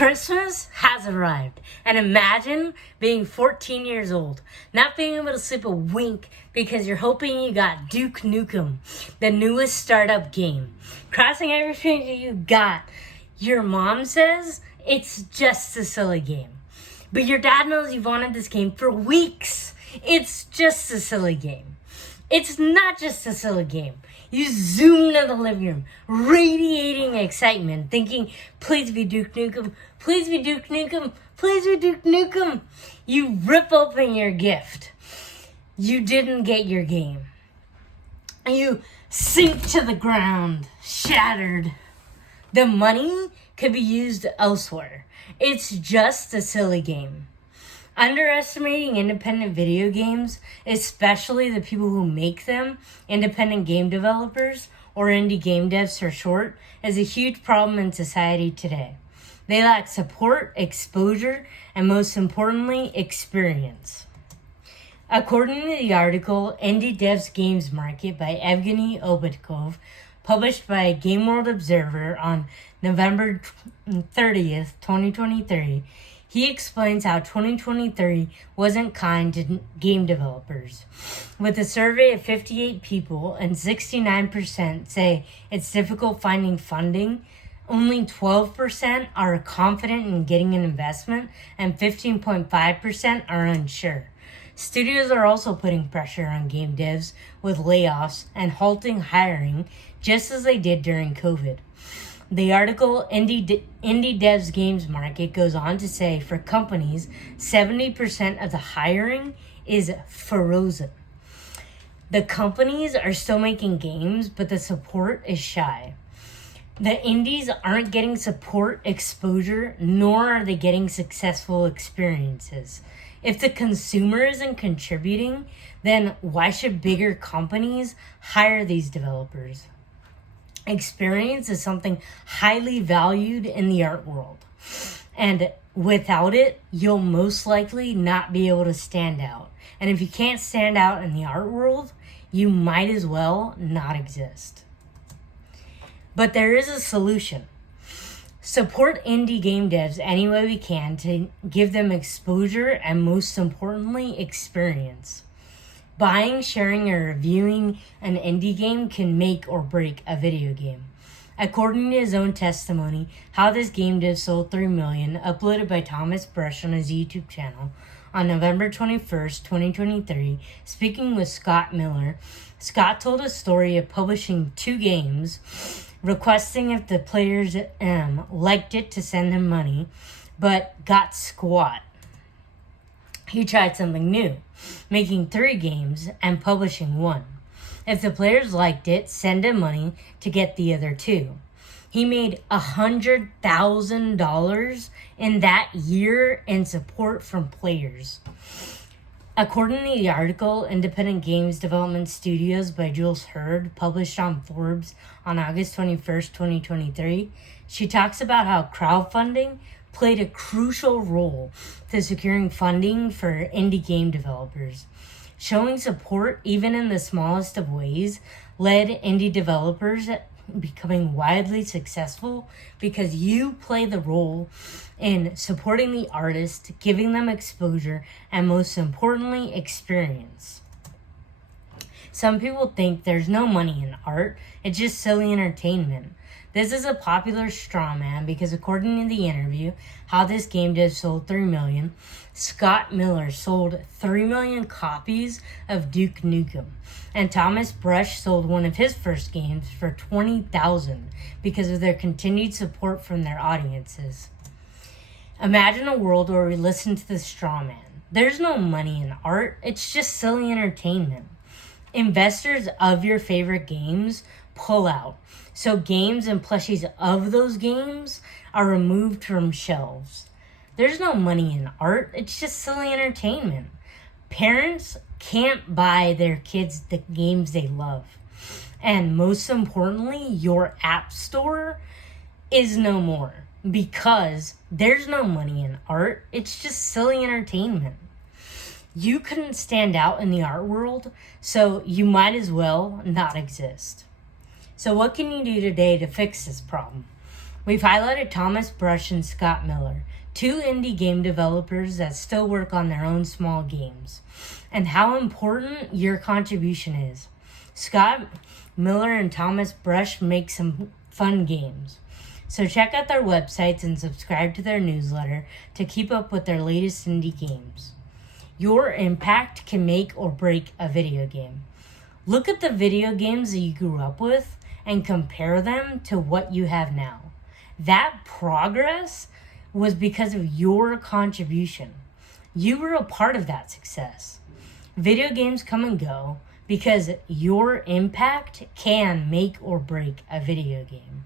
Christmas has arrived, and imagine being 14 years old, not being able to sleep a wink because you're hoping you got Duke Nukem, the newest startup game. Crossing every finger you got. Your mom says it's just a silly game, but your dad knows you've wanted this game for weeks. It's just a silly game. It's not just a silly game. You zoom into the living room, radiating excitement, thinking, please be Duke Nukem, please be Duke Nukem, please be Duke Nukem. You rip open your gift. You didn't get your game. You sink to the ground, shattered. The money could be used elsewhere. It's just a silly game. Underestimating independent video games, especially the people who make them, independent game developers, or indie game devs for short, is a huge problem in society today. They lack support, exposure, and most importantly, experience. According to the article, Indie Devs Games Market by Evgeny Obutkov, published by Game World Observer on November 30th, 2023, he explains how 2023 wasn't kind to game developers. With a survey of 58 people and 69% say it's difficult finding funding, only 12% are confident in getting an investment and 15.5% are unsure. Studios are also putting pressure on game devs with layoffs and halting hiring just as they did during COVID. The article, Indie Devs Games Market, goes on to say for companies, 70% of the hiring is frozen. The companies are still making games, but the support is shy. The indies aren't getting support, exposure, nor are they getting successful experiences. If the consumer isn't contributing, then why should bigger companies hire these developers? Experience is something highly valued in the art world. And without it, you'll most likely not be able to stand out. And if you can't stand out in the art world, you might as well not exist. But there is a solution. Support indie game devs any way we can to give them exposure and, most importantly, experience. Buying, sharing, or reviewing an indie game can make or break a video game. According to his own testimony, How This Game Dev Sold 3 Million, uploaded by Thomas Brush on his YouTube channel on November 21st, 2023, speaking with Scott Miller, Scott told a story of publishing 2 games, requesting if the players liked it to send him money, but got squat. He tried something new, making 3 games and publishing 1. If the players liked it, send him money to get the other 2. He made $100,000 in that year in support from players. According to the article, Independent Games Development Studios by Jules Hurd, published on Forbes on August 21st, 2023, she talks about how crowdfunding played a crucial role to securing funding for indie game developers. Showing support, even in the smallest of ways, led indie developers becoming widely successful because you play the role in supporting the artist, giving them exposure, and most importantly, experience. Some people think there's no money in art, it's just silly entertainment. This is a popular straw man because according to the interview, How This Game Dev Sold 3 Million, Scott Miller sold 3 million copies of Duke Nukem, and Thomas Brush sold one of his first games for $20,000 because of their continued support from their audiences. Imagine a world where we listen to the straw man. There's no money in art, it's just silly entertainment. Investors of your favorite games pull out, so games and plushies of those games are removed from shelves. There's no money in art, it's just silly entertainment. Parents can't buy their kids the games they love. And most importantly, your app store is no more because there's no money in art, it's just silly entertainment. You couldn't stand out in the art world, so you might as well not exist. So what can you do today to fix this problem? We've highlighted Thomas Brush and Scott Miller, two indie game developers that still work on their own small games, and how important your contribution is. Scott Miller and Thomas Brush make some fun games. So check out their websites and subscribe to their newsletter to keep up with their latest indie games. Your impact can make or break a video game. Look at the video games that you grew up with and compare them to what you have now. That progress was because of your contribution. You were a part of that success. Video games come and go because your impact can make or break a video game.